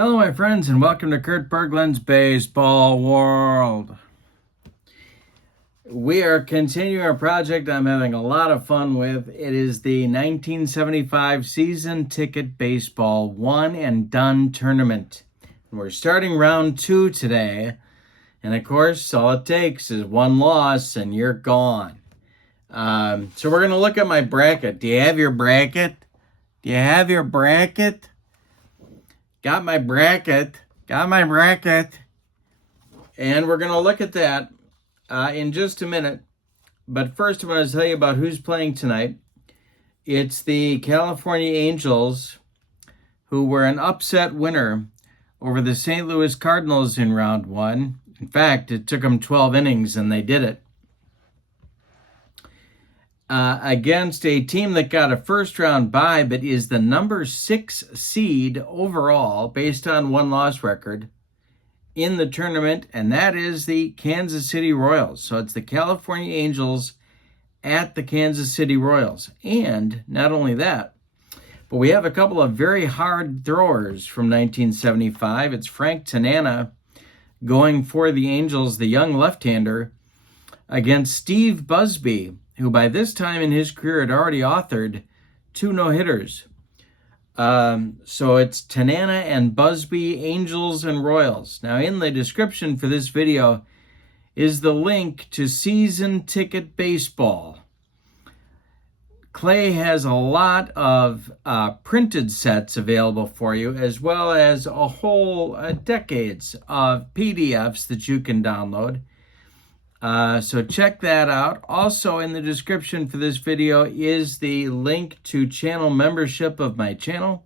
Hello, my friends, and welcome to Kurt Berglund's Baseball World. We are continuing our project I'm having a lot of fun with. It is the 1975 Season Ticket Baseball One and Done Tournament. We're starting round 2 today, and of course, all it takes is one loss and you're gone. So we're going to look at my bracket. Do you have your bracket? Do you have your bracket? Got my bracket. And we're going to look at that in just a minute. But first, I want to tell you about who's playing tonight. It's the California Angels, who were an upset winner over the St. Louis Cardinals in round 1. In fact, it took them 12 innings, and they did it. Against a team that got a first-round bye, but is the number 6 seed overall, based on one-loss record, in the tournament, and that is the Kansas City Royals. So it's the California Angels at the Kansas City Royals. And not only that, but we have a couple of very hard throwers from 1975. It's Frank Tanana going for the Angels, the young left-hander, against Steve Busby, who by this time in his career had already authored 2 no-hitters. So it's Tanana and Busby, Angels and Royals. Now, in the description for this video is the link to Season Ticket Baseball. Clay has a lot of printed sets available for you, as well as a whole decades of PDFs that you can download. So check that out. Also in the description for this video is the link to channel membership of my channel.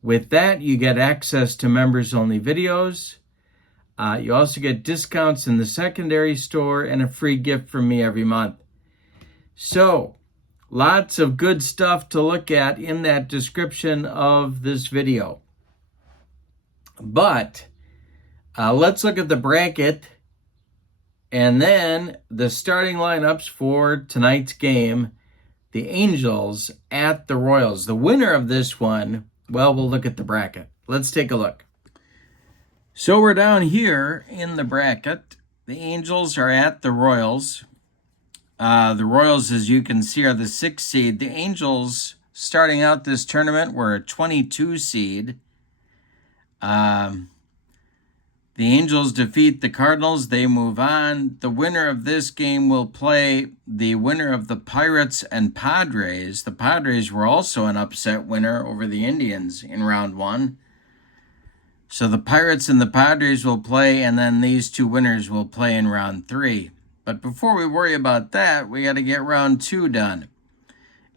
With that, you get access to members-only videos. You also get discounts in the secondary store and a free gift from me every month. So, lots of good stuff to look at in that description of this video. But let's look at the bracket and then the starting lineups for tonight's game, the Angels at the Royals. The winner of this one, well, we'll look at the bracket. Let's take a look. So we're down here in the bracket. The Angels are at the Royals. The Royals, as you can see, are the 6th seed. The Angels, starting out this tournament, were a 22 seed. The Angels defeat the Cardinals. They move on. The winner of this game will play the winner of the Pirates and Padres. The Padres were also an upset winner over the Indians in round 1. So the Pirates and the Padres will play, and then these 2 winners will play in round 3. But before we worry about that, we got to get round 2 done.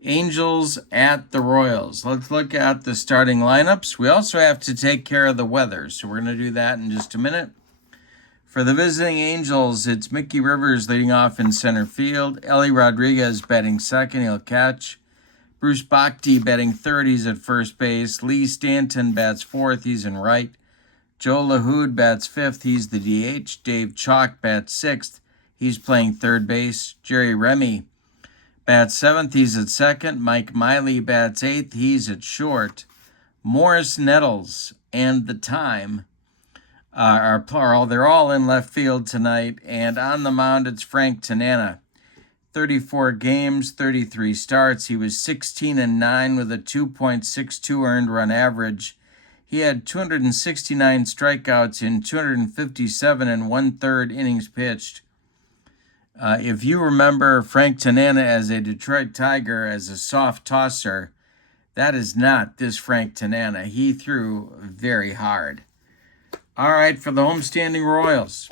Angels at the Royals. Let's look at the starting lineups. We also have to take care of the weather, so we're going to do that in just a minute. For the visiting Angels, it's Mickey Rivers leading off in center field. Ellie Rodriguez batting second, he'll catch. Bruce Bhakti batting third, he's at first base. Lee Stanton bats fourth, he's in right. Joe LaHood bats fifth, he's the DH. Dave Chalk bats sixth, he's playing third base. Jerry Remy bats seventh, he's at second. Mike Miley bats eighth, he's at short. Morris Nettles and the time are plural. They're all in left field tonight. And on the mound, it's Frank Tanana. 34 games, 33 starts. He was 16-9 with a 2.62 earned run average. He had 269 strikeouts in 257 1/3 innings pitched. If you remember Frank Tanana as a Detroit Tiger, as a soft tosser, that is not this Frank Tanana. He threw very hard. All right, for the homestanding Royals,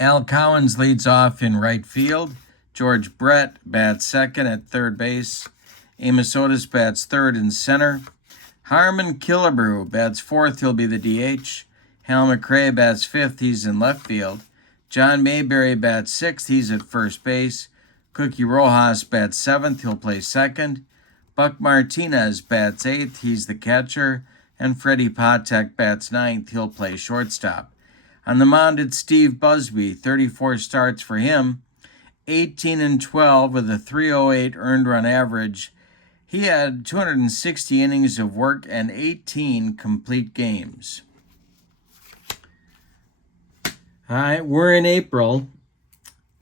Al Cowens leads off in right field. George Brett bats second at third base. Amos Otis bats third in center. Harmon Killebrew bats fourth, he'll be the DH. Hal McRae bats fifth, he's in left field. John Mayberry bats sixth, he's at first base. Cookie Rojas bats seventh, he'll play second. Buck Martinez bats eighth, he's the catcher. And Freddie Patek bats ninth, he'll play shortstop. On the mound, it's Steve Busby, 34 starts for him, 18-12 with a 308 earned run average. He had 260 innings of work and 18 complete games. All right, we're in April,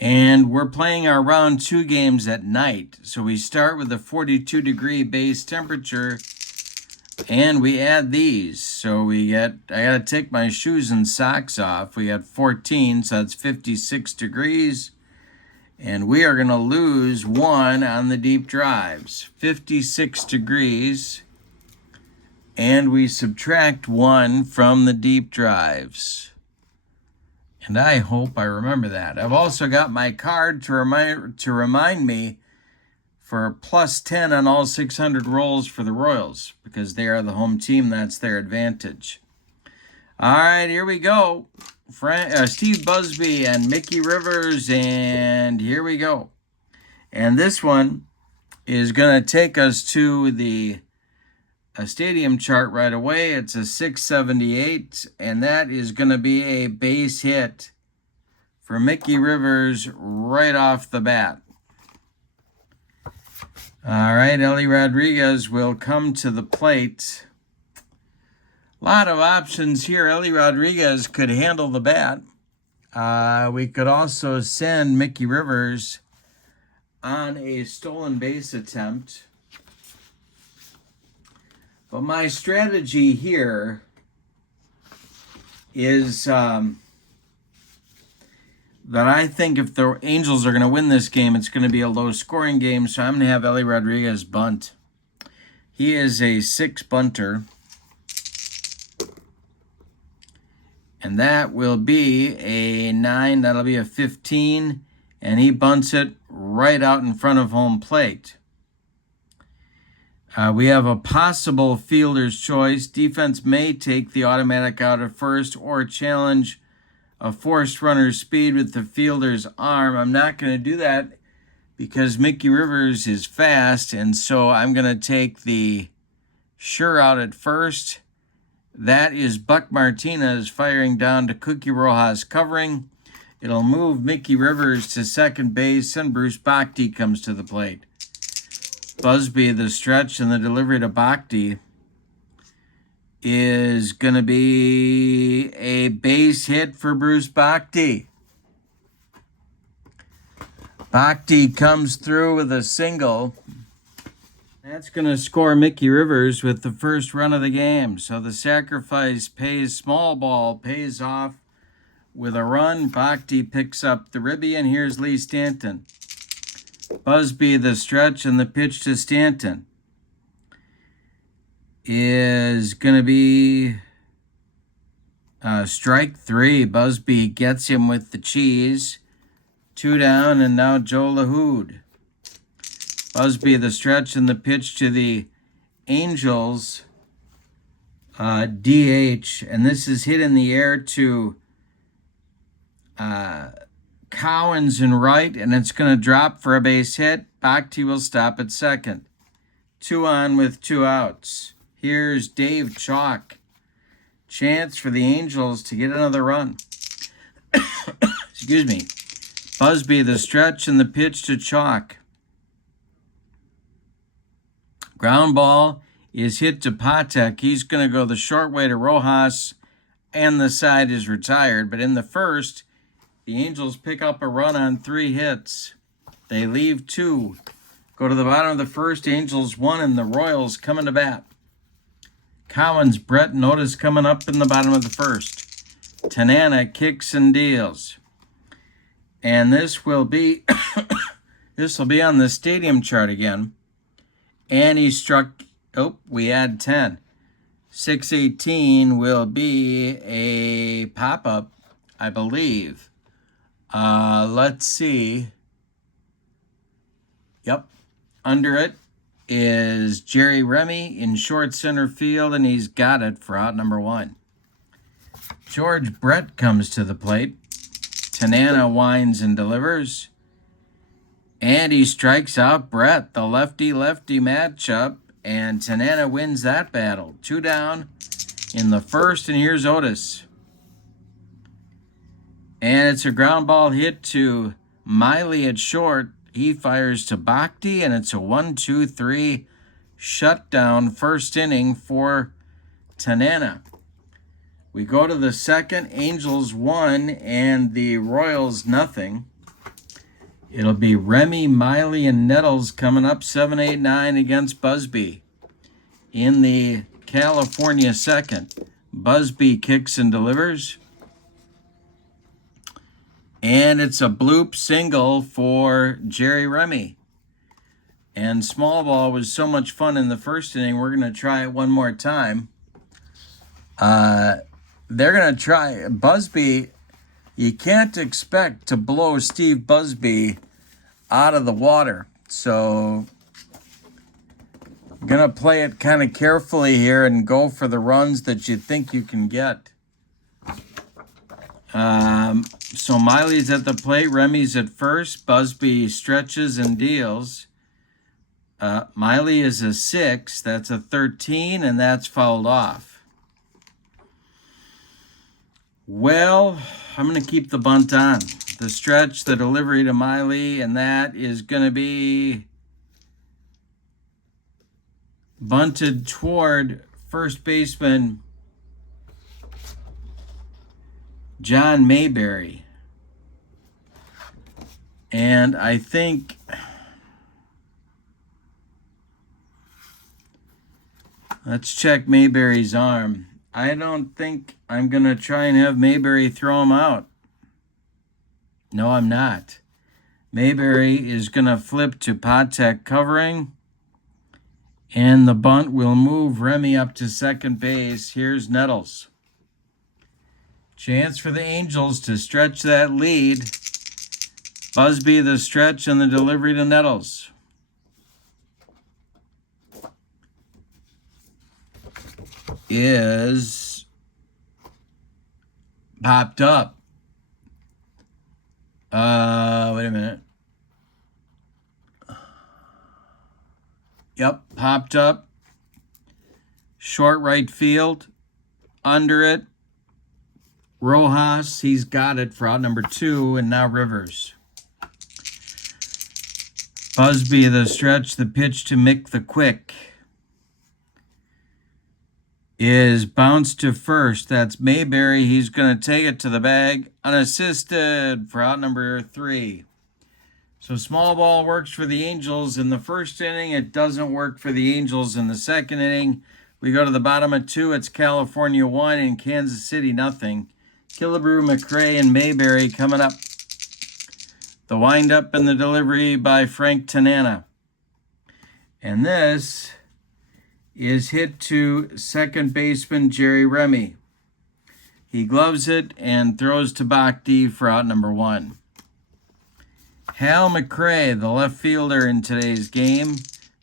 and we're playing our round 2 games at night. So we start with a 42-degree base temperature, and we add these. So I got to take my shoes and socks off. We got 14, so that's 56 degrees. And we are going to lose 1 on the deep drives. 56 degrees. And we subtract 1 from the deep drives. And I hope I remember that. I've also got my card to remind me for +10 on all 600 rolls for the Royals, because they are the home team. That's their advantage. All right, here we go. Steve Busby and Mickey Rivers, and here we go. And this one is going to take us to the stadium chart right away. It's a 678, and that is going to be a base hit for Mickey Rivers right off the bat. All right, Ellie Rodriguez will come to the plate. A lot of options here. Ellie Rodriguez could handle the bat. We could also send Mickey Rivers on a stolen base attempt. But my strategy here is that I think if the Angels are going to win this game, it's going to be a low-scoring game, so I'm going to have Ellie Rodriguez bunt. He is a 6 bunter. And that will be a 9. That'll be a 15. And he bunts it right out in front of home plate. We have a possible fielder's choice. Defense may take the automatic out at first or challenge a forced runner's speed with the fielder's arm. I'm not going to do that because Mickey Rivers is fast, and so I'm going to take the sure out at first. That is Buck Martinez firing down to Cookie Rojas covering. It'll move Mickey Rivers to second base, and Bruce Bhakti comes to the plate. Busby, the stretch and the delivery to Bhakti is going to be a base hit for Bruce Bhakti. Bhakti comes through with a single. That's going to score Mickey Rivers with the first run of the game. So the sacrifice pays, small ball pays off with a run. Bhakti picks up the ribby, and here's Lee Stanton. Busby, the stretch and the pitch to Stanton is going to be strike 3. Busby gets him with the cheese. 2 down, and now Joe LaHood. Busby, the stretch and the pitch to the Angels. DH, and this is hit in the air to Cowens in right, and it's going to drop for a base hit. Bhakti will stop at second. 2 on with 2 outs. Here's Dave Chalk. Chance for the Angels to get another run. Excuse me. Busby, the stretch and the pitch to Chalk. Ground ball is hit to Patek. He's going to go the short way to Rojas, and the side is retired. But in the first, the Angels pick up a run on 3 hits. They leave 2. Go to the bottom of the first, Angels 1, and the Royals coming to bat. Cowens, Brett Notice coming up in the bottom of the first. Tanana kicks and deals. And this will be on the stadium chart again. And he struck, we add 10. 618 will be a pop-up, I believe. Let's see. Yep. Under it is Jerry Remy in short center field, and he's got it for out number 1. George Brett comes to the plate. Tanana winds and delivers. And he strikes out Brett, the lefty-lefty matchup, and Tanana wins that battle. 2 down in the first, and here's Otis. And it's a ground ball hit to Miley at short. He fires to Bhakti, and it's a 1-2-3 shutdown first inning for Tanana. We go to the second, Angels 1 and the Royals nothing. It'll be Remy, Miley, and Nettles coming up 7, 8, 9 against Busby. In the California second, Busby kicks and delivers. And it's a bloop single for Jerry Remy. And small ball was so much fun in the first inning, we're going to try it one more time. They're going to try Busby. You can't expect to blow Steve Busby out of the water. So I'm going to play it kind of carefully here and go for the runs that you think you can get. So Miley's at the plate, Remy's at first, Busby stretches and deals. Miley is a 6, that's a 13, and that's fouled off. Well, I'm going to keep the bunt on. The stretch, the delivery to Miley, and that is going to be bunted toward first baseman John Mayberry. And I think let's check Mayberry's arm. I don't think I'm going to try and have Mayberry throw him out. No, I'm not. Mayberry is going to flip to Patek covering. And the bunt will move Remy up to second base. Here's Nettles. Chance for the Angels to stretch that lead. Busby the stretch and the delivery to Nettles. Is popped up. Wait a minute. Yep, popped up. Short right field. Under it. Rojas, he's got it for out number 2, and now Rivers. Busby the stretch, the pitch to Mick the Quick. Is bounced to first. That's Mayberry. He's going to take it to the bag. Unassisted for out number 3. So small ball works for the Angels in the first inning. It doesn't work for the Angels in the second inning. We go to the bottom of 2. It's California 1 and Kansas City nothing. Killebrew, McRae, and Mayberry coming up. The windup and the delivery by Frank Tanana. And this is hit to second baseman Jerry Remy. He gloves it and throws to Bhakti for out number 1. Hal McRae, the left fielder in today's game.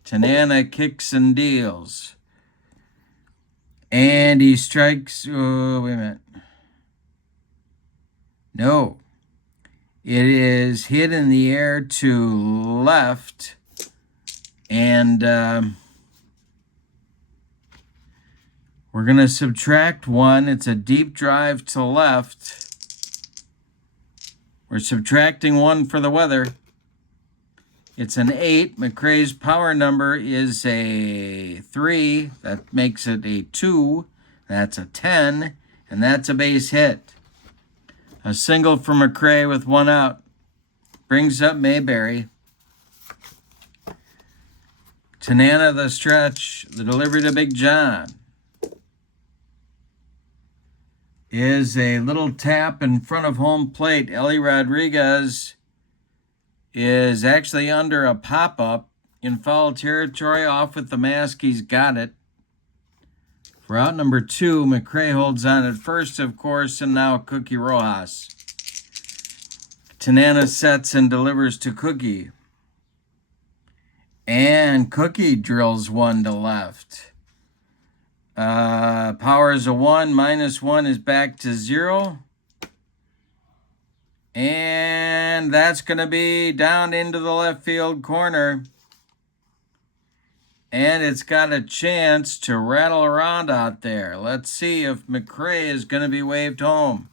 Tanana kicks and deals. And he strikes, wait a minute. No. It is hit in the air to left. And we're going to subtract 1. It's a deep drive to left. We're subtracting 1 for the weather. It's an 8. McRae's power number is a 3. That makes it a 2. That's a 10. And that's a base hit. A single for McRae with 1 out. Brings up Mayberry. Tanana the stretch. The delivery to Big John. Is a little tap in front of home plate. Ellie Rodriguez is actually under a pop-up in foul territory. Off with the mask. He's got it. For out number 2, McRae holds on at first, of course, and now Cookie Rojas. Tanana sets and delivers to Cookie. And Cookie drills 1 to left. Power is a 1. -1 is back to 0. And that's going to be down into the left field corner. And it's got a chance to rattle around out there. Let's see if McRae is going to be waved home.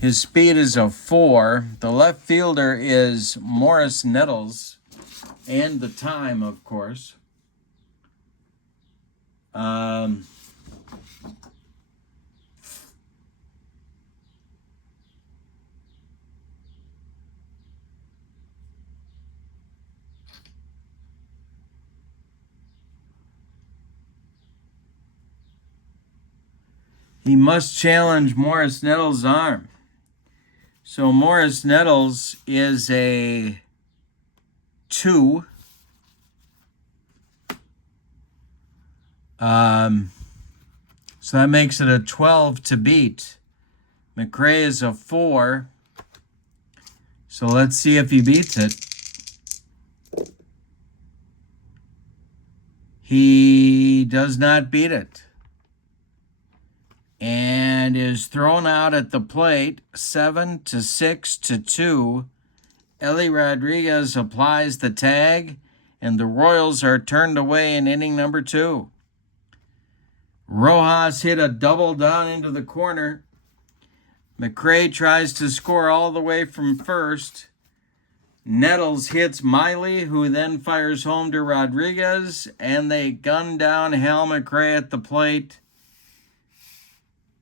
His speed is a 4. The left fielder is Morris Nettles, and the time, of course. He must challenge Morris Nettles' arm. So Morris Nettles is a 2. So that makes it a 12 to beat. McRae is a 4. So let's see if he beats it. He does not beat it. And is thrown out at the plate 7 to 6 to 2. Ellie Rodriguez applies the tag, and the Royals are turned away in inning number 2. Rojas hit a double down into the corner. McRae tries to score all the way from first. Nettles hits Miley, who then fires home to Rodriguez, and they gun down Hal McRae at the plate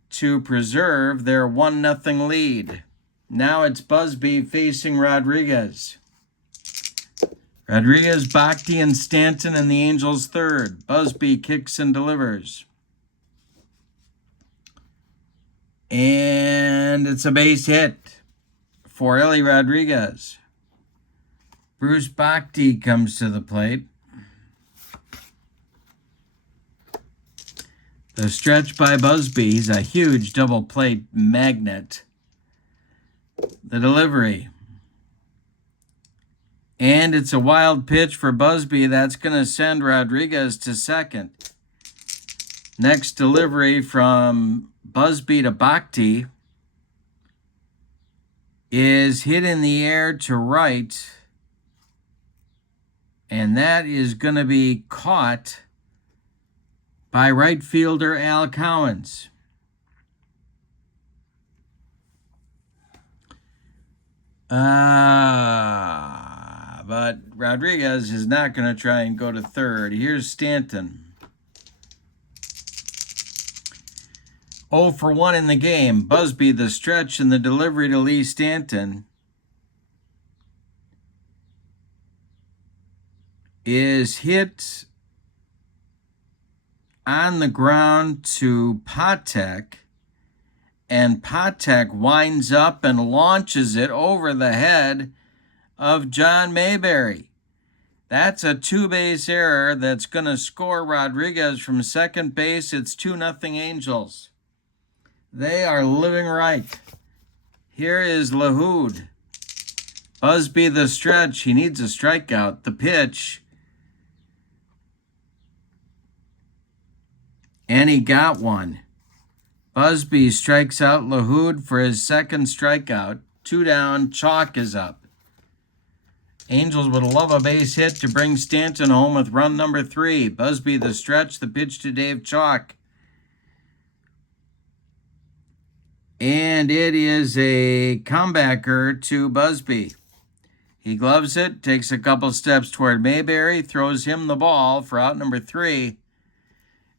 to preserve their 1-0 lead. Now it's Busby facing Rodriguez. Rodriguez, Bhakti, and Stanton in the Angels' third. Busby kicks and delivers. And it's a base hit for Ellie Rodriguez. Bruce Bhakti comes to the plate. The stretch by Busby. He's a huge double plate magnet. The delivery. And it's a wild pitch for Busby. That's going to send Rodriguez to second. Next delivery from Busby to Bhakti is hit in the air to right. And that is going to be caught by right fielder Al Cowens. But Rodriguez is not going to try and go to third. Here's Stanton. 0 for 1 in the game. Busby, the stretch and the delivery to Lee Stanton is hit on the ground to Patek, and Patek winds up and launches it over the head of John Mayberry. That's a 2-base error that's going to score Rodriguez from second base. It's 2-0 Angels. They are living right. Here is LaHood. Busby, the stretch. He needs a strikeout. The pitch. And he got one. Busby strikes out LaHood for his second strikeout. 2 down. Chalk is up. Angels would love a base hit to bring Stanton home with run number 3. Busby, the stretch. The pitch to Dave Chalk. And it is a comebacker to Busby. He gloves it, takes a couple steps toward Mayberry, throws him the ball for out number 3.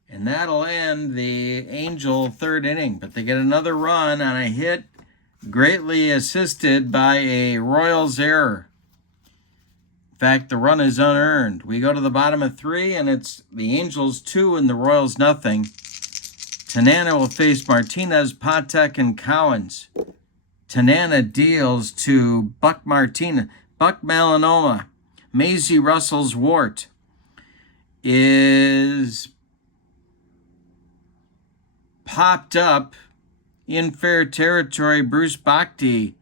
And that'll end the Angel third inning. But they get another run on a hit greatly assisted by a Royals error. In fact, the run is unearned. We go to the bottom of 3, and it's the Angels 2 and the Royals nothing. Tanana will face Martinez, Patek, and Cowens. Tanana deals to Buck Martinez. Buck Melanoma. Maisie Russell's wart is popped up in fair territory. Bruce Bhakti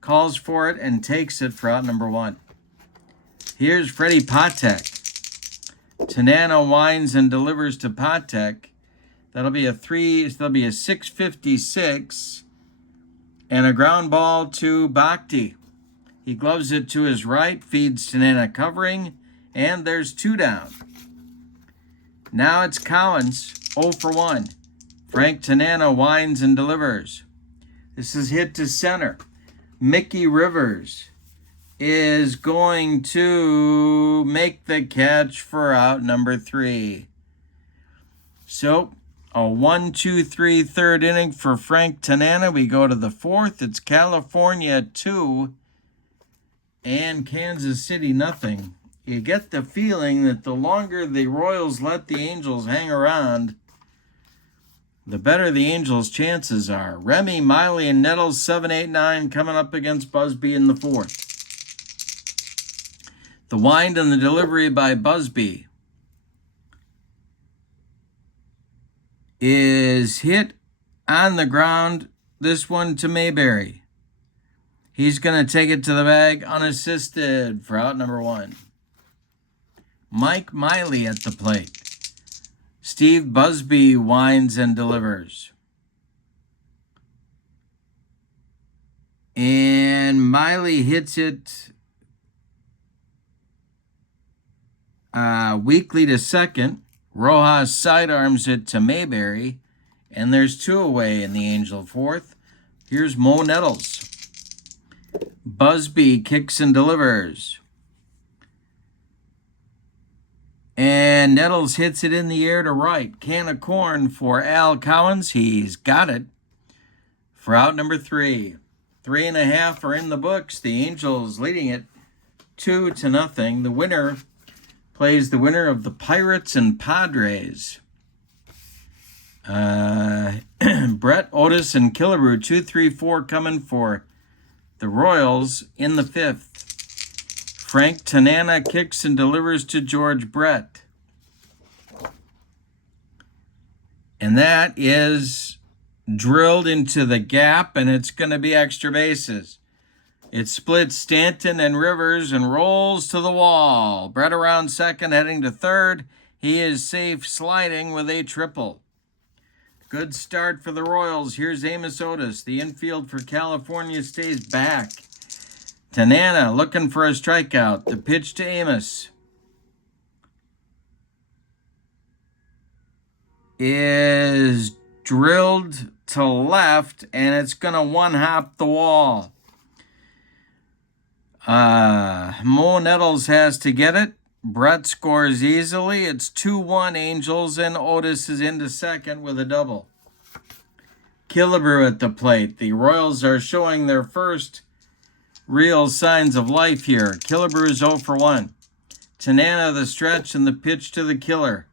calls for it and takes it for out number 1. Here's Freddie Patek. Tanana winds and delivers to Patek. That'll be a 656 and a ground ball to Bhakti. He gloves it to his right, feeds Tanana covering, and there's 2 down. Now it's Cowens, 0 for 1. Frank Tanana winds and delivers. This is hit to center. Mickey Rivers is going to make the catch for out number 3. So, a 1-2-3 third inning for Frank Tanana. We go to the 4th. It's California 2 and Kansas City nothing. You get the feeling that the longer the Royals let the Angels hang around, the better the Angels' chances are. Remy, Miley, and Nettles 7-8-9 coming up against Busby in the 4th. The wind and the delivery by Busby is hit on the ground. This one to Mayberry. He's going to take it to the bag unassisted for out number 1. Mike Miley at the plate. Steve Busby winds and delivers. And Miley hits it weakly to second. Rojas sidearms it to Mayberry. And there's 2 away in the Angel 4th. Here's Mo Nettles. Busby kicks and delivers. And Nettles hits it in the air to right. Can of corn for Al Cowens. He's got it for out number 3. 3.5 are in the books. The Angels leading it 2-0. The winner plays the winner of the Pirates and Padres. Brett, Otis, and Killebrew 2-3-4 coming for the Royals in the 5th. Frank Tanana kicks and delivers to George Brett. And that is drilled into the gap, and it's going to be extra bases. It splits Stanton and Rivers and rolls to the wall. Brett around second, heading to third. He is safe sliding with a triple. Good start for the Royals. Here's Amos Otis. The infield for California stays back. Tanana looking for a strikeout. The pitch to Amos is drilled to left, and it's going to one-hop the wall. Mo Nettles has to get it. Brett scores easily. It's 2-1 Angels, and Otis is into second with a double. Killebrew at the plate. The Royals are showing their first real signs of life here. Killebrew is 0 for 1. Tanana the stretch, and the pitch to the killer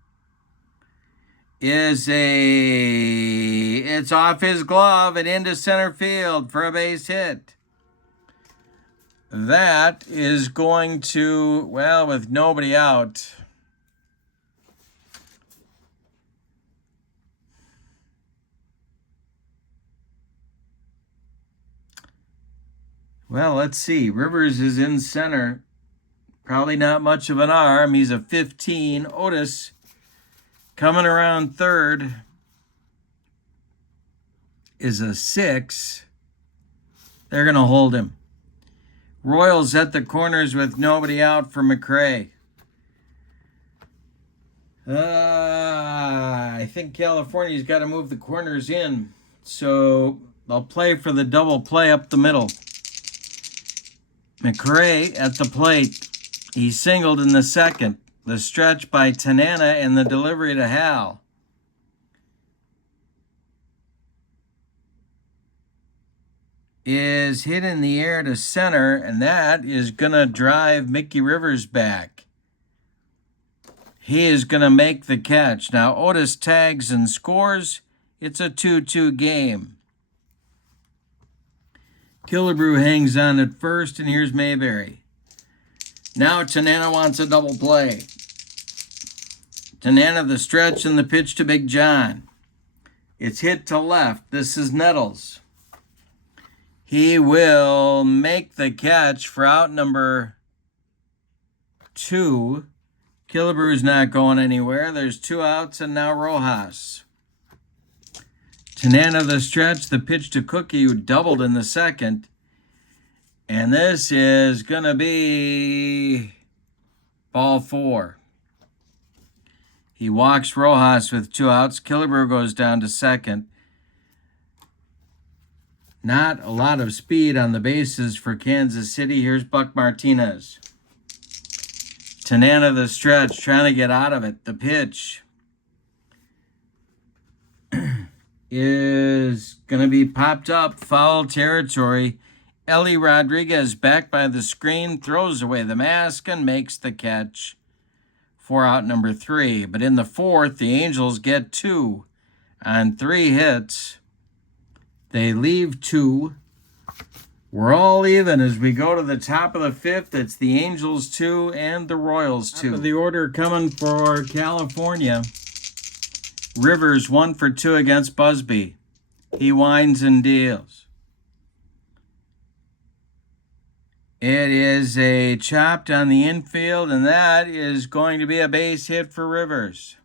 is it's off his glove and into center field for a base hit. That is going to, well, with nobody out, well, let's see. Rivers is in center. Probably not much of an arm. He's a 15. Otis coming around third is a 6. They're going to hold him. Royals at the corners with nobody out for McRae. I think California's got to move the corners in. So they'll play for the double play up the middle. McRae at the plate. He singled in the second. The stretch by Tanana and the delivery to Hal. Is hit in the air to center, and that is going to drive Mickey Rivers back. He is going to make the catch. Now Otis tags and scores. It's a 2-2 game. Killebrew hangs on at first, and here's Mayberry. Now Tanana wants a double play. Tanana the stretch and the pitch to Big John. It's hit to left. This is Nettles. He will make the catch for out number 2. Killebrew's not going anywhere. There's 2 outs, and now Rojas. Tanana the stretch, the pitch to Cookie, who doubled in the second. And this is going to be ball 4. He walks Rojas with 2 outs. Killebrew goes down to second. Not a lot of speed on the bases for Kansas City. Here's Buck Martinez. Tanana the stretch, trying to get out of it. The pitch is going to be popped up, foul territory. Ellie Rodriguez back by the screen, throws away the mask and makes the catch for out number 3. But in the 4th, the Angels get 2 on 3 hits. They leave 2. We're all even as we go to the top of the 5th. It's the Angels 2 and the Royals 2. Top of the order coming for California. Rivers 1 for 2 against Busby. He winds and deals. It is a chopped on the infield, and that is going to be a base hit for Rivers.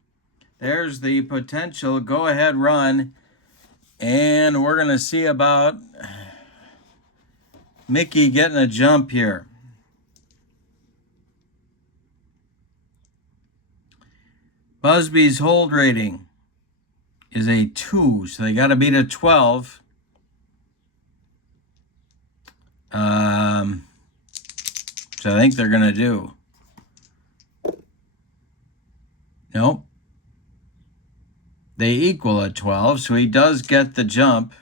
There's the potential go-ahead run, and we're going to see about Mickey getting a jump here. Busby's hold rating is a 2, so they got to beat a 12. Which I think they're going to do. Nope. They equal a 12, so he does get the jump.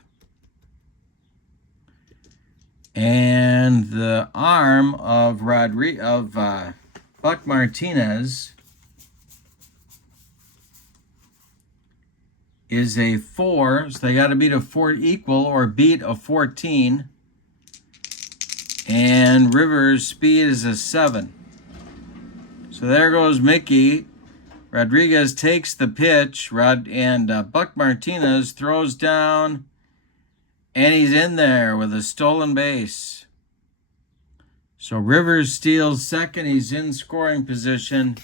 And the arm of Buck Martinez is a 4, so they got to beat a 4 equal or beat a 14. And Rivers' speed is a 7. So there goes Mickey. Rodriguez takes the pitch, and Buck Martinez throws down, and he's in there with a stolen base. So Rivers steals second. He's in scoring position.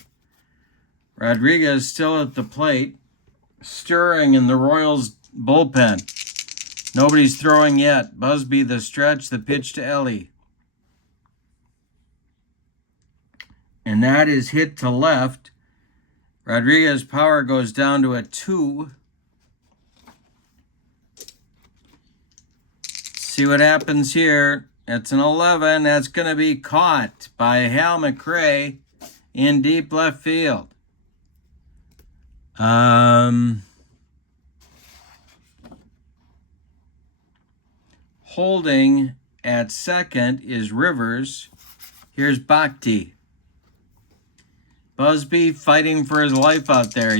Rodriguez still at the plate, stirring in the Royals bullpen. Nobody's throwing yet. Busby the stretch, the pitch to Ellie. And that is hit to left. Rodriguez's power goes down to a 2. See what happens here. It's an 11. That's going to be caught by Hal McRae in deep left field. Holding at second is Rivers. Here's Bhakti. Busby fighting for his life out there.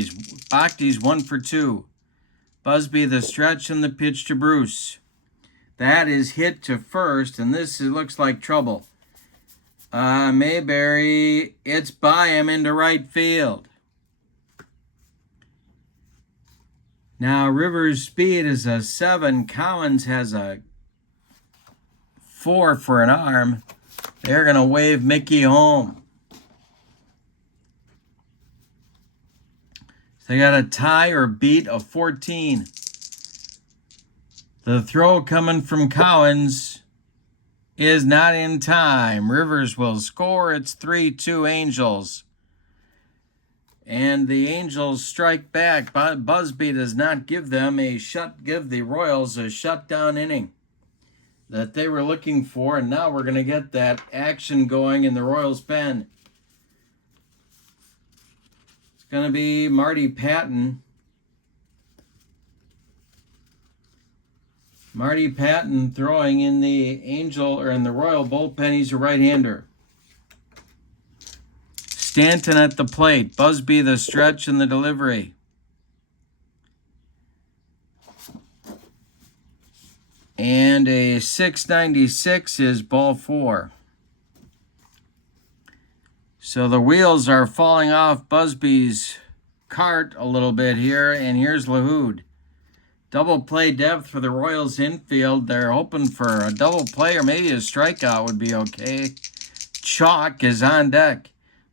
Bhakti's 1 for 2. Busby the stretch and the pitch to Bruce. That is hit to first, and this looks like trouble. Mayberry, it's by him into right field. Now Rivers' speed is a 7. Collins has a 4 for an arm. They're going to wave Mickey home. They got a tie or beat of 14. The throw coming from Collins is not in time. Rivers will score. It's 3-2 Angels. And the Angels strike back. Busby does not give the Royals a shutdown inning that they were looking for. And now we're going to get that action going in the Royals pen. Going to be Marty Patton. Marty Patton throwing in the Royal bullpen. He's a right-hander. Stanton at the plate. Busby the stretch and the delivery. And a 696 is ball 4. So the wheels are falling off Busby's cart a little bit here, and here's LaHood. Double play depth for the Royals infield. They're hoping for a double play or maybe a strikeout would be okay. Chalk is on deck.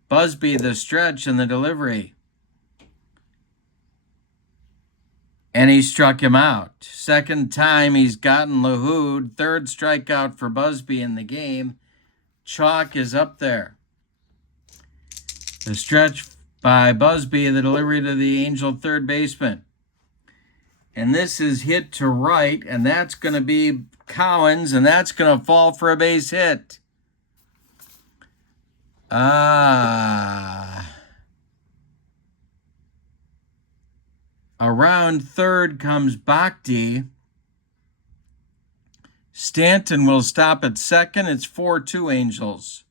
Busby the stretch and the delivery. And he struck him out. Second time he's gotten LaHood. Third strikeout for Busby in the game. Chalk is up there. The stretch by Busby, the delivery to the Angel third baseman. And this is hit to right, and that's going to be Cowens, and that's going to fall for a base hit. Around third comes Bhakti. Stanton will stop at second. It's 4-2 Angels.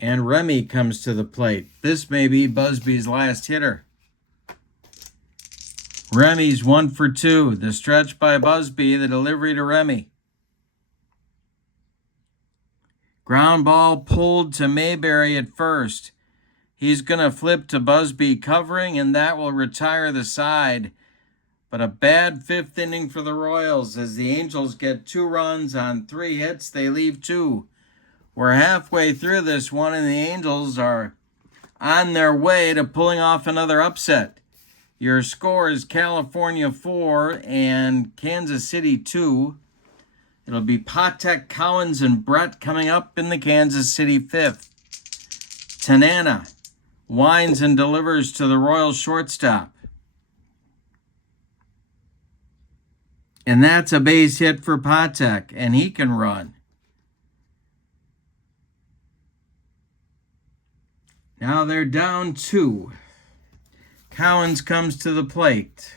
And Remy comes to the plate. This may be Busby's last hitter. Remy's 1 for 2. The stretch by Busby, the delivery to Remy. Ground ball pulled to Mayberry at first. He's going to flip to Busby covering, and that will retire the side. But a bad fifth inning for the Royals as the Angels get 2 runs on 3 hits. They leave 2. We're halfway through this one, and the Angels are on their way to pulling off another upset. Your score is California 4 and Kansas City 2. It'll be Patek, Cowens, and Brett coming up in the Kansas City 5th. Tanana winds and delivers to the Royals shortstop. And that's a base hit for Patek, and he can run. Now they're down 2. Cowens comes to the plate.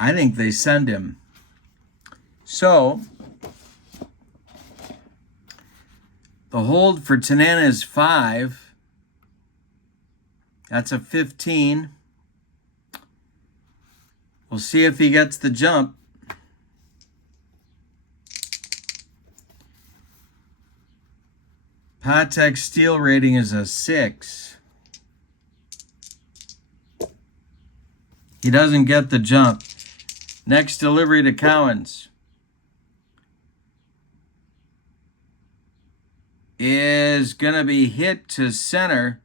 I think they send him. So, the hold for Tanana is 5. That's a 15. We'll see if he gets the jump. Patek's steal rating is a 6. He doesn't get the jump. Next delivery to Cowens is going to be hit to center,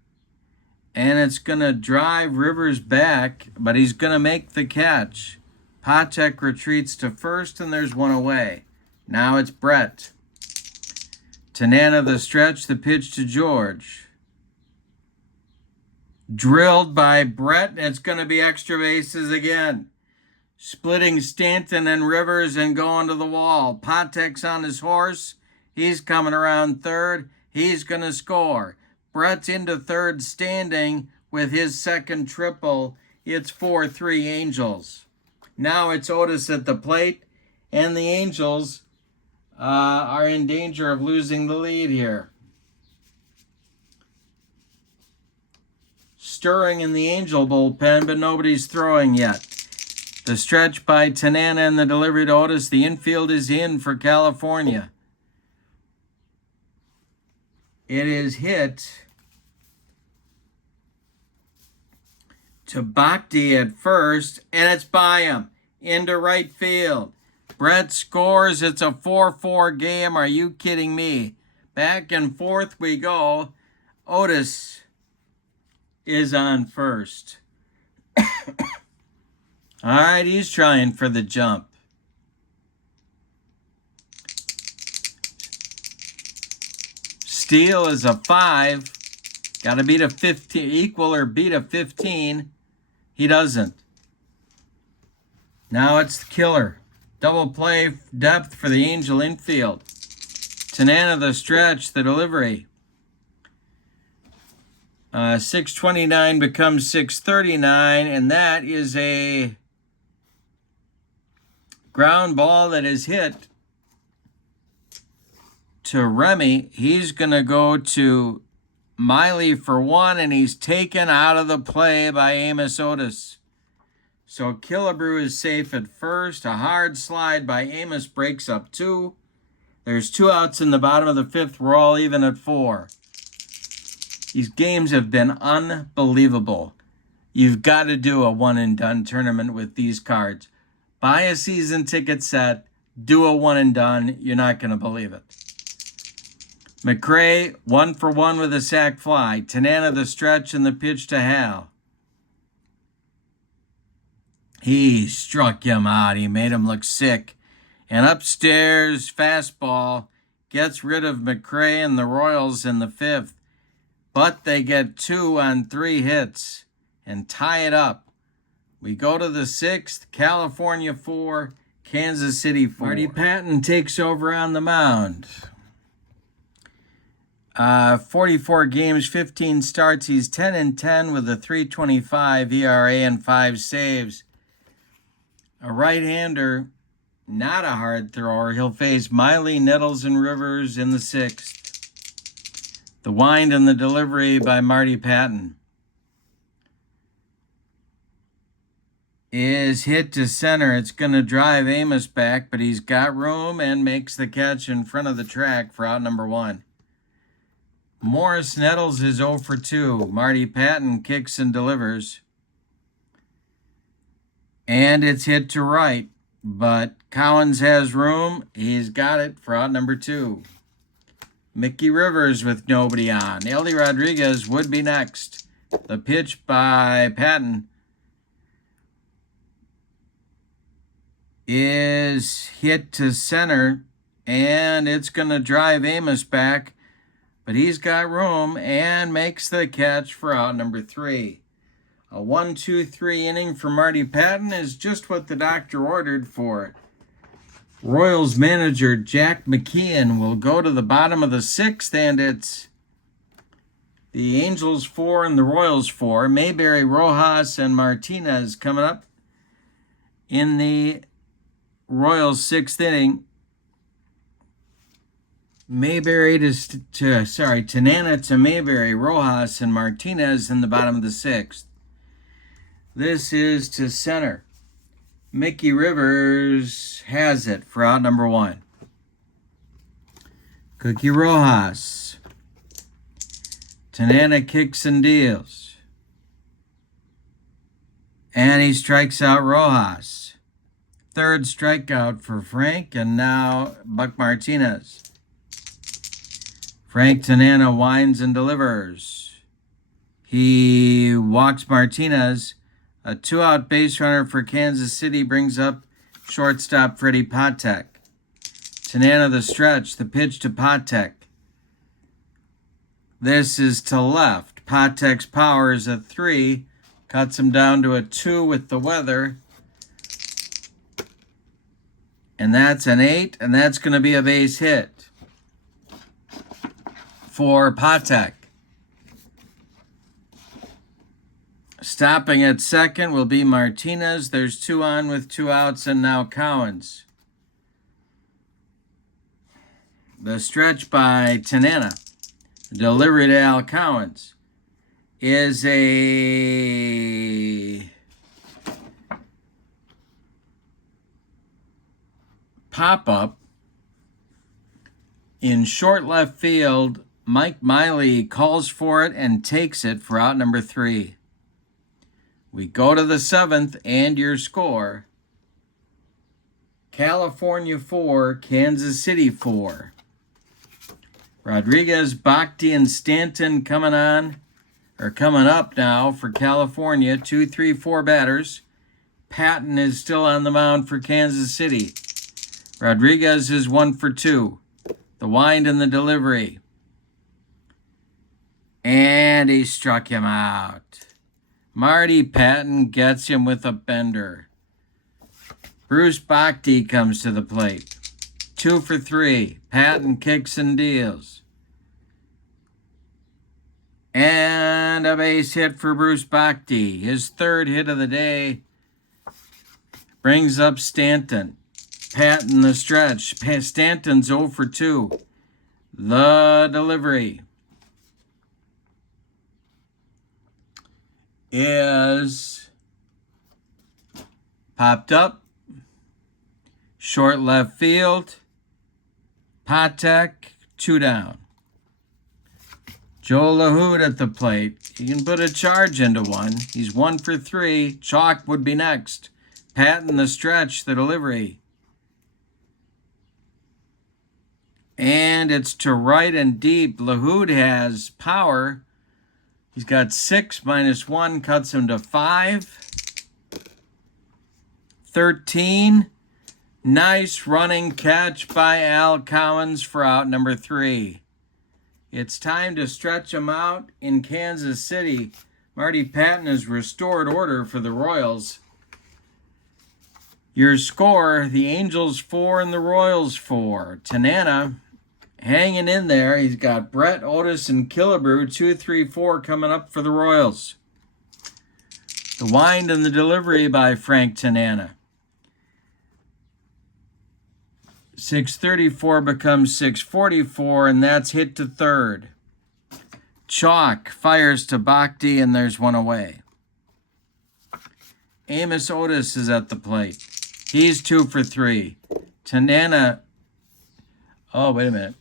and it's going to drive Rivers back, but he's going to make the catch. Patek retreats to first, and there's one away. Now it's Brett. Tanana the stretch, the pitch to George. Drilled by Brett, and it's going to be extra bases again. Splitting Stanton and Rivers and going to the wall. Patek's on his horse. He's coming around third. He's going to score. Brett's into third standing with his second triple. It's 4-3 Angels. Now it's Otis at the plate, and the Angels are in danger of losing the lead here. Stirring in the Angel bullpen, but nobody's throwing yet. The stretch by Tanana and the delivery to Otis. The infield is in for California. It is hit to Bhakti at first, and it's by him into right field. Brett scores. It's a 4-4 game. Are you kidding me? Back and forth we go. Otis is on first. All right, he's trying for the jump. Steal is a 5. Got to beat a 15, equal or beat a 15. He doesn't. Now it's the killer. Double play depth for the Angel infield. Tanana the stretch, the delivery. 629 becomes 639, and that is a ground ball that is hit to Remy. He's going to go to Miley for 1, and he's taken out of the play by Amos Otis. So Killebrew is safe at first. A hard slide by Amos breaks up 2. There's 2 outs in the bottom of the 5th. We're all even at 4. These games have been unbelievable. You've got to do a one-and-done tournament with these cards. Buy a season ticket set. Do a one-and-done. You're not going to believe it. McRae, 1 for 1 with a sac fly. Tanana the stretch and the pitch to Hal. He struck him out. He made him look sick. And upstairs, fastball gets rid of McRae and the Royals in the 5th. but they get 2 on 3 hits and tie it up. We go to the 6th, California 4, Kansas City 4. Marty Patton takes over on the mound. 44 games, 15 starts. He's 10-10 with a 3.25 ERA and 5 saves. A right-hander, not a hard thrower. He'll face Miley, Nettles, and Rivers in the 6th. The wind and the delivery by Marty Patton is hit to center. It's going to drive Amos back, but he's got room and makes the catch in front of the track for out number 1. Morris Nettles is 0 for 2. Marty Patton kicks and delivers. And it's hit to right, but Cowens has room. He's got it for out number 2. Mickey Rivers with nobody on. Ellie Rodriguez would be next. The pitch by Patton is hit to center, and it's going to drive Amos back, but he's got room and makes the catch for out number 3. A 1-2-3 inning for Marty Patton is just what the doctor ordered for it. Royals manager Jack McKeon will go to the bottom of the 6th, and it's the Angels 4 and the Royals 4. Mayberry, Rojas, and Martinez coming up in the Royals 6th inning. Tanana to Mayberry, Rojas, and Martinez in the bottom of the 6th. This is to center. Mickey Rivers has it for out number 1. Cookie Rojas. Tanana kicks and deals. And he strikes out Rojas. 3rd strikeout for Frank, and now Buck Martinez. Frank Tanana winds and delivers. He walks Martinez. A 2-out base runner for Kansas City brings up shortstop Freddie Patek. Tanana the stretch, the pitch to Patek. This is to left. Patek's power is a 3. Cuts him down to a 2 with the weather. And that's an 8, and that's going to be a base hit for Patek. Stopping at second will be Martinez. There's 2 on with 2 outs, and now Cowens. The stretch by Tanana, delivery to Al Cowens, is a pop-up in short left field. Mike Miley calls for it and takes it for out number 3. We go to the 7th, and your score: California 4, Kansas City 4. Rodriguez, Bhakti, and Stanton coming up now for California. 2, 3, 4 batters. Patton is still on the mound for Kansas City. Rodriguez is 1 for 2. The wind and the delivery. And he struck him out. Marty Patton gets him with a bender. Bruce Bhakti comes to the plate. 2 for 3. Patton kicks and deals. And a base hit for Bruce Bhakti. His 3rd hit of the day. Brings up Stanton. Patton the stretch. Stanton's 0 for 2. The delivery is popped up. Short left field. Patek, 2 down. Joe LaHood at the plate. He can put a charge into one. He's 1 for 3. Chalk would be next. Patton the stretch, the delivery. And it's to right and deep. LaHood has power. He's got 6 -1, cuts him to 5. 13. Nice running catch by Al Cowens for out number 3. It's time to stretch them out in Kansas City. Marty Patton has restored order for the Royals. Your score, the Angels 4 and the Royals 4. Tanana hanging in there. He's got Brett, Otis, and Killebrew, 2, 3, 4 coming up for the Royals. The wind and the delivery by Frank Tanana. 634 becomes 644, and that's hit to third. Chalk fires to Bhakti, and there's one away. Amos Otis is at the plate. He's 2 for 3. Tanana, oh, wait a minute.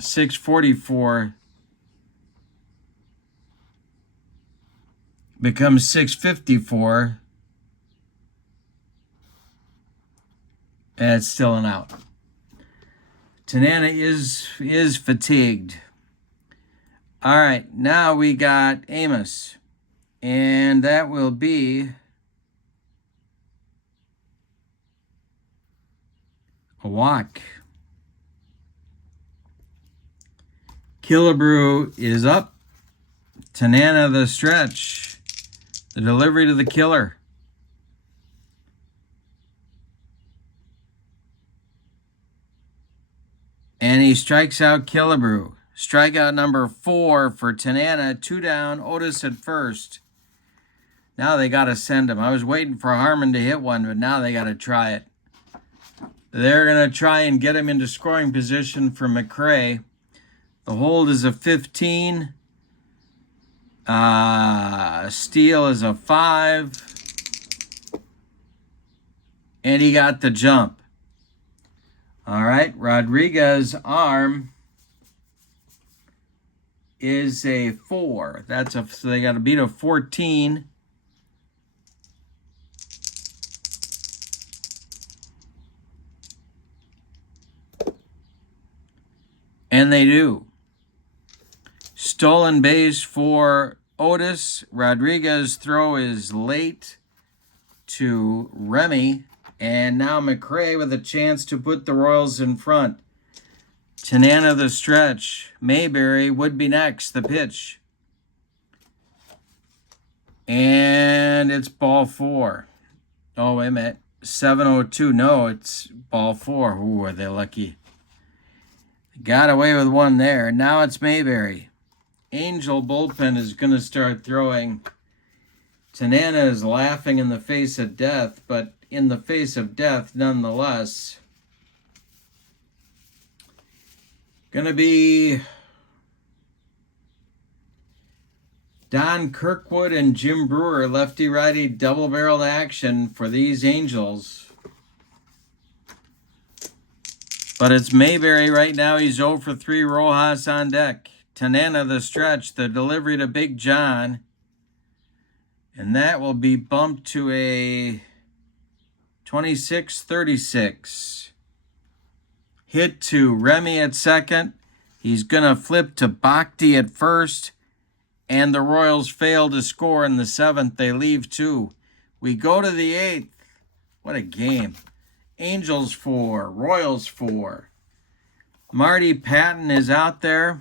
644 becomes 654, and it's still an out. Tanana is fatigued. All right, now we got Amos, and that will be a walk. Killebrew is up. Tanana the stretch. The delivery to the killer. And he strikes out Killebrew. Strikeout number 4 for Tanana. 2 down. Otis at first. Now they got to send him. I was waiting for Harmon to hit one, but now they got to try it. They're going to try and get him into scoring position for McRae. The hold is a 15. Steele is a 5. And he got the jump. All right, Rodriguez's arm is a 4. So they got to beat a 14. And they do. Stolen base for Otis. Rodriguez's throw is late to Remy. And now McRae with a chance to put the Royals in front. Tanana the stretch. Mayberry would be next. The pitch. And it's ball 4. Oh, wait a minute. 7:02. No, it's ball 4. Ooh, are they lucky. Got away with one there. Now it's Mayberry. Angel bullpen is going to start throwing. Tanana is laughing in the face of death, but in the face of death nonetheless. Going to be Don Kirkwood and Jim Brewer, lefty-righty double-barreled action for these Angels. But it's Mayberry right now. He's 0 for 3. Rojas on deck. Tanana the stretch. The delivery to Big John. And that will be bumped to a 26-36. Hit to Remy at second. He's going to flip to Bhakti at first. And the Royals fail to score in the 7th. They leave 2. We go to the 8th. What a game. Angels 4. Royals 4. Marty Patton is out there.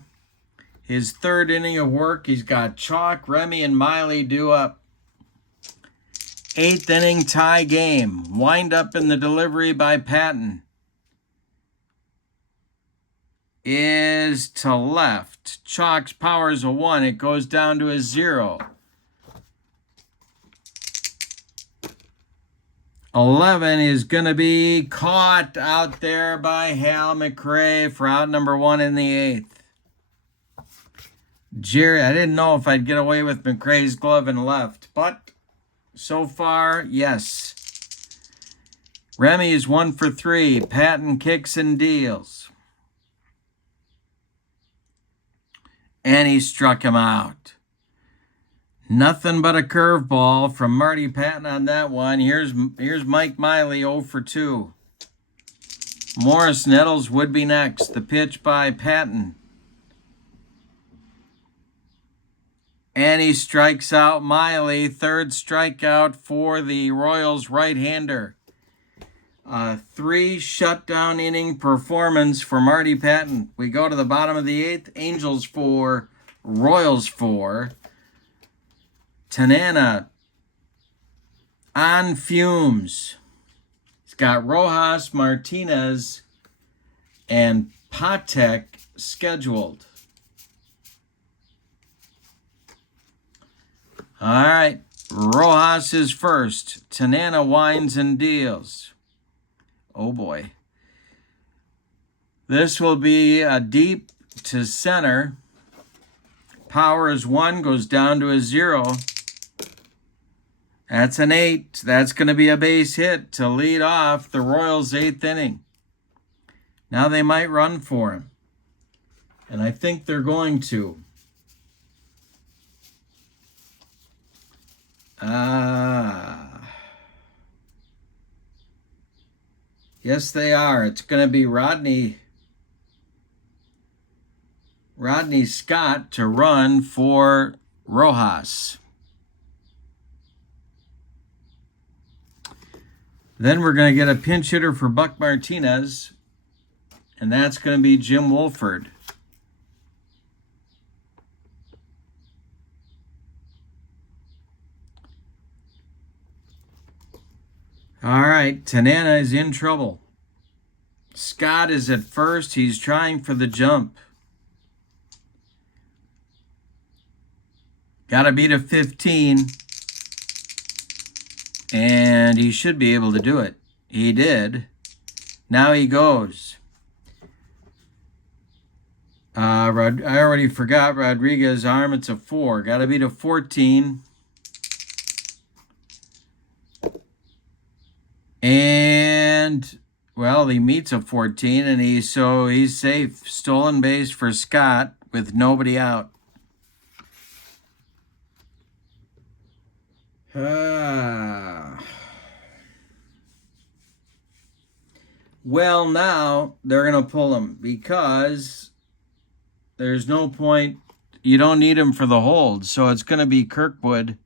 His 3rd inning of work. He's got Chalk, Remy, and Miley due up. 8th inning tie game. Wind up in the delivery by Patton is to left. Chalk's power is a 1. It goes down to a 0. 11 is going to be caught out there by Hal McRae for out number 1 in the 8th. Jerry, I didn't know if I'd get away with McRae's glove and left, but so far, yes. Remy is 1 for 3. Patton kicks and deals. And he struck him out. Nothing but a curveball from Marty Patton on that one. Here's Mike Miley 0 for 2. Morris Nettles would be next. The pitch by Patton. And he strikes out Miley. 3rd strikeout for the Royals right-hander. 3 shutdown inning performance for Marty Patton. We go to the bottom of the 8th. Angels 4, Royals 4. Tanana on fumes. He's got Rojas, Martinez, and Patek scheduled. All right, Rojas is first. Tanana winds and deals. Oh boy. This will be a deep to center. Power is 1, goes down to a 0. That's an 8. That's going to be a base hit to lead off the Royals' 8th inning. Now they might run for him. And I think they're going to. Yes, they are. It's going to be Rodney Scott to run for Rojas. Then we're going to get a pinch hitter for Buck Martinez, and that's going to be Jim Wolford. All right, Tanana is in trouble. Scott is at first. He's trying for the jump. Got to beat a 15. And he should be able to do it. He did. Now he goes. I already forgot Rodriguez's arm. It's a 4. Got to beat a 14. And, well, he meets a 14, and he's safe. Stolen base for Scott with nobody out. Well, now they're going to pull him because there's no point. You don't need him for the hold. So it's going to be Kirkwood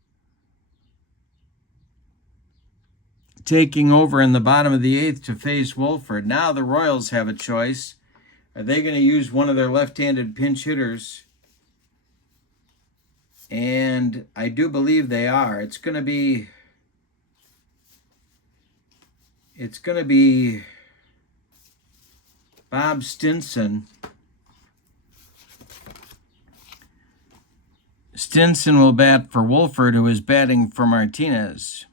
taking over in the bottom of the 8th to face Wolford. Now the Royals have a choice. Are they going to use one of their left-handed pinch hitters? And I do believe they are. It's going to be Bob Stinson. Stinson will bat for Wolford, who is batting for Martinez.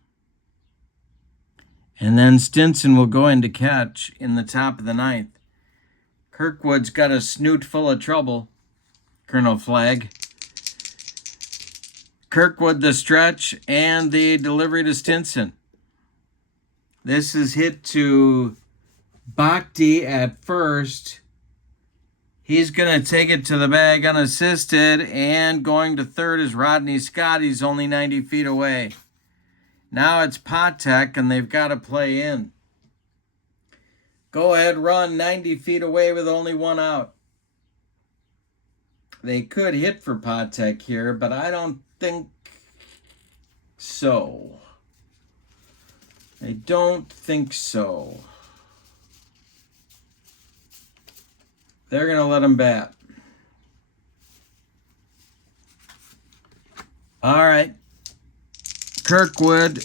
And then Stinson will go in to catch in the top of the 9th. Kirkwood's got a snoot full of trouble, Colonel Flagg. Kirkwood the stretch and the delivery to Stinson. This is hit to Bhakti at first. He's going to take it to the bag unassisted, and going to third is Rodney Scott. He's only 90 feet away. Now it's Patek, and they've got to play in. Go ahead, run 90 feet away with only 1 out. They could hit for Patek here, but I don't think so. I don't think so. They're going to let him bat. All right. Kirkwood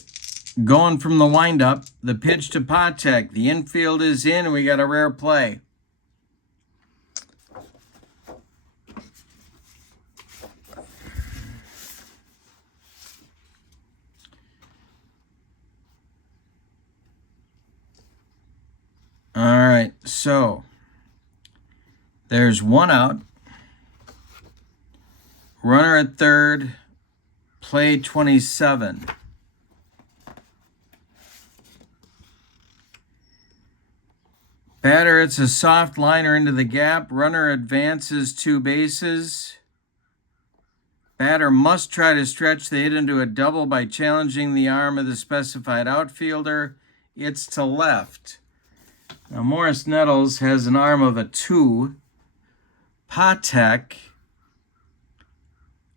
going from the windup. The pitch to Patek. The infield is in, and we got a rare play. All right, so there's 1 out. Runner at third. Play 27. Batter, it's a soft liner into the gap. Runner advances 2 bases. Batter must try to stretch the hit into a double by challenging the arm of the specified outfielder. It's to left. Now, Morris Nettles has an arm of a 2. Patek.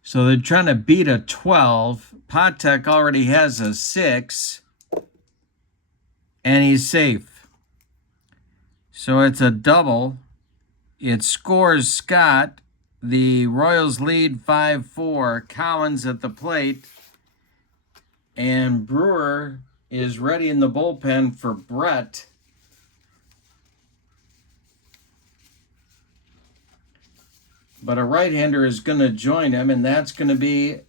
So they're trying to beat a 12. Patek already has a 6. And he's safe. So it's a double. It scores Scott. The Royals lead 5-4. Collins at the plate. And Brewer is ready in the bullpen for Brett. But a right-hander is going to join him, and that's going to be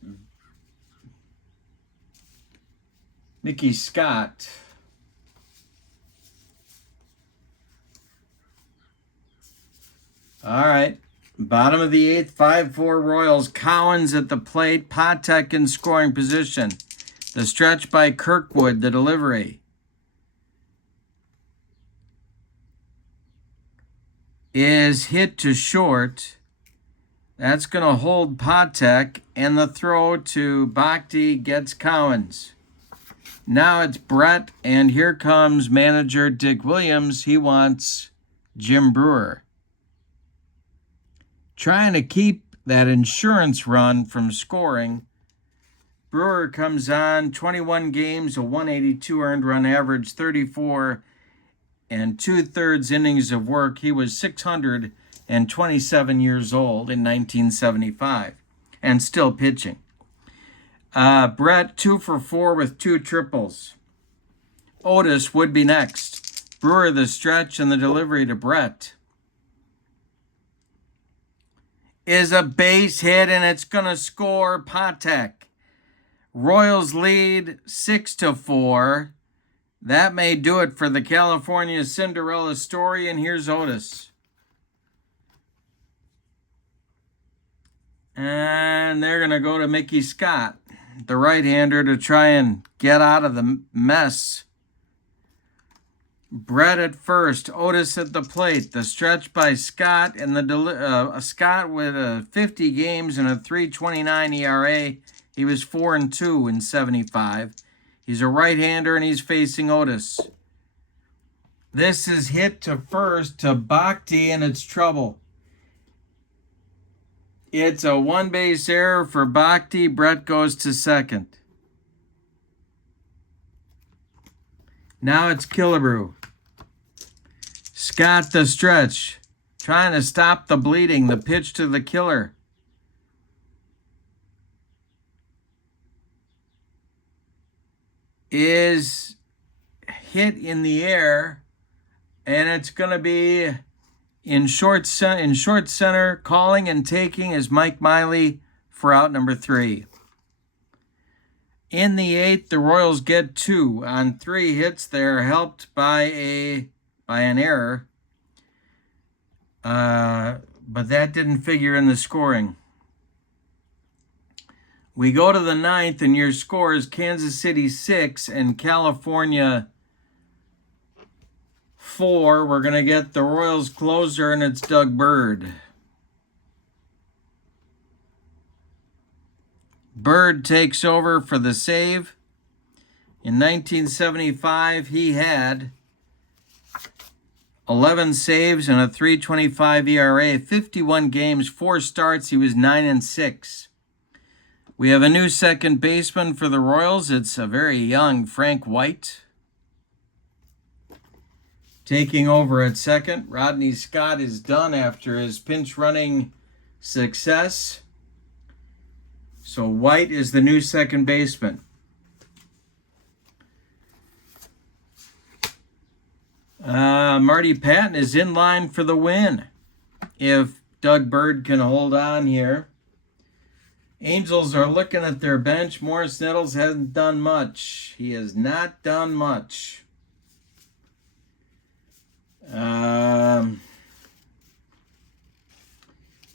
Mickey Scott. All right. Bottom of the eighth, 5-4 Royals. Collins at the plate. Patek in scoring position. The stretch by Kirkwood, the delivery. Is hit to short. That's going to hold Patek, and the throw to Bhakti gets Collins. Now it's Brett, and here comes manager Dick Williams. He wants Jim Brewer. Trying to keep that insurance run from scoring. Brewer comes on, 21 games, a 182 earned run average, 34 and 2/3 innings of work. He was 627 years old in 1975 and still pitching. Brett, 2 for 4 with 2 triples. Otis would be next. Brewer the stretch and the delivery to Brett. Is a base hit, and it's going to score Patek. Royals lead 6-4. That may do it for the California Cinderella story, and here's Otis. And they're going to go to Mickey Scott, the right-hander, to try and get out of the mess. Brett at first, Otis at the plate. The stretch by Scott, and Scott with 50 games and a 3.29 ERA. He was 4-2 in 75. He's a right-hander, and he's facing Otis. This is hit to first to Bhakti, and it's trouble. It's a one-base error for Bhakti. Brett goes to second. Now it's Killebrew. Scott the stretch, trying to stop the bleeding. The pitch to the killer. Is hit in the air, and it's going to be in short center. Calling and taking is Mike Miley for out number 3. In the 8th, the Royals get 2 on 3 hits. They're helped by an error, but that didn't figure in the scoring. We go to the 9th, and your score is Kansas City 6 and California 4. We're going to get the Royals closer, and it's Doug Bird. Bird takes over for the save. In 1975, he had 11 saves and a 3.25 ERA, 51 games, 4 starts. He was 9-6. We have a new second baseman for the Royals. It's a very young Frank White. Taking over at second. Rodney Scott is done after his pinch running success. So White is the new second baseman. Marty Patton is in line for the win if Doug Bird can hold on here. Angels are looking at their bench. Morris Nettles hasn't done much. He has not done much.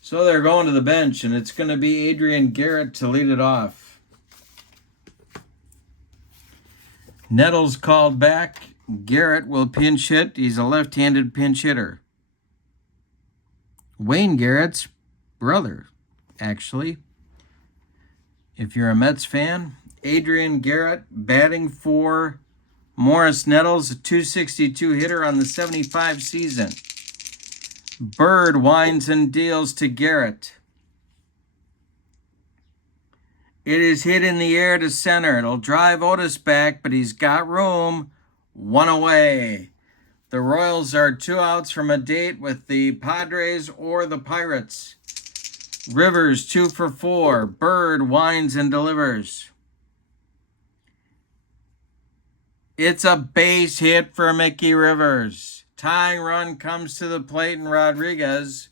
So they're going to the bench, and it's going to be Adrian Garrett to lead it off. Nettles called back. Garrett will pinch hit. He's a left-handed pinch hitter. Wayne Garrett's brother, actually. If you're a Mets fan, Adrian Garrett batting for Morris Nettles, a .262 hitter on the 75 season. Bird winds and deals to Garrett. It is hit in the air to center. It'll drive Otis back, but he's got room. 1 away. The Royals are 2 outs from a date with the Padres or the Pirates. Rivers 2 for 4. Bird winds and delivers. It's a base hit for Mickey Rivers. Tying run comes to the plate, and Rodriguez,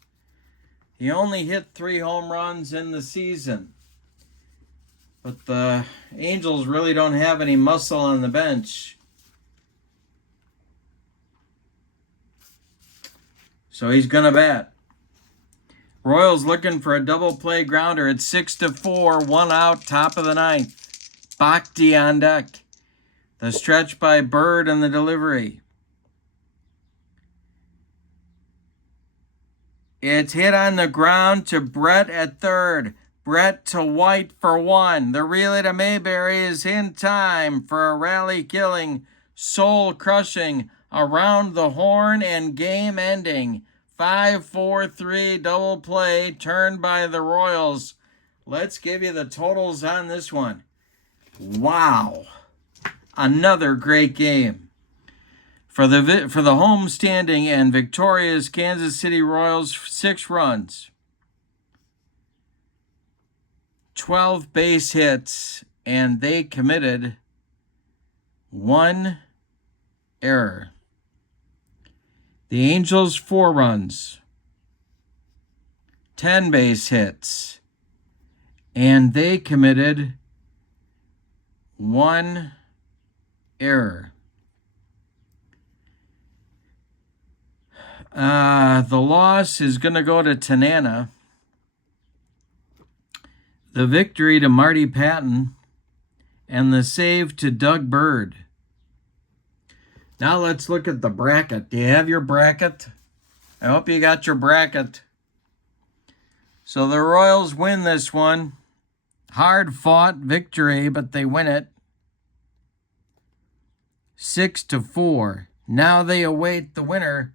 he only hit 3 home runs in the season. But the Angels really don't have any muscle on the bench. So he's going to bat. Royals looking for a double play grounder. It's 6-4, 1 out, top of the 9th. Bhakti on deck. The stretch by Bird and the delivery. It's hit on the ground to Brett at third. Brett to White for 1. The relay to Mayberry is in time for a rally-killing, soul-crushing, around the horn and game-ending 5-4-3 double play turned by the Royals. Let's give you the totals on this one. Wow. Another great game. For the home standing and victorious Kansas City Royals, 6 runs. 12 base hits, and they committed 1 error. The Angels, 4 runs, 10 base hits, and they committed 1 error. The loss is going to go to Tanana. The victory to Marty Patton, and the save to Doug Bird. Now let's look at the bracket. Do you have your bracket? I hope you got your bracket. So the Royals win this one. Hard-fought victory, but they win it. 6-4. Now they await the winner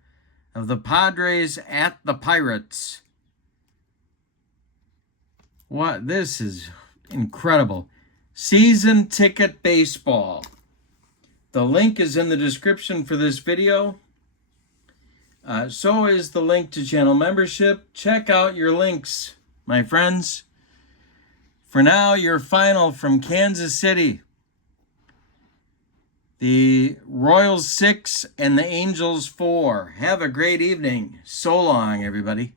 of the Padres at the Pirates. What? This is incredible. Season ticket baseball. The link is in the description for this video. So is the link to channel membership. Check out your links, my friends. For now, your final from Kansas City. The Royals 6 and the Angels 4. Have a great evening. So long, everybody.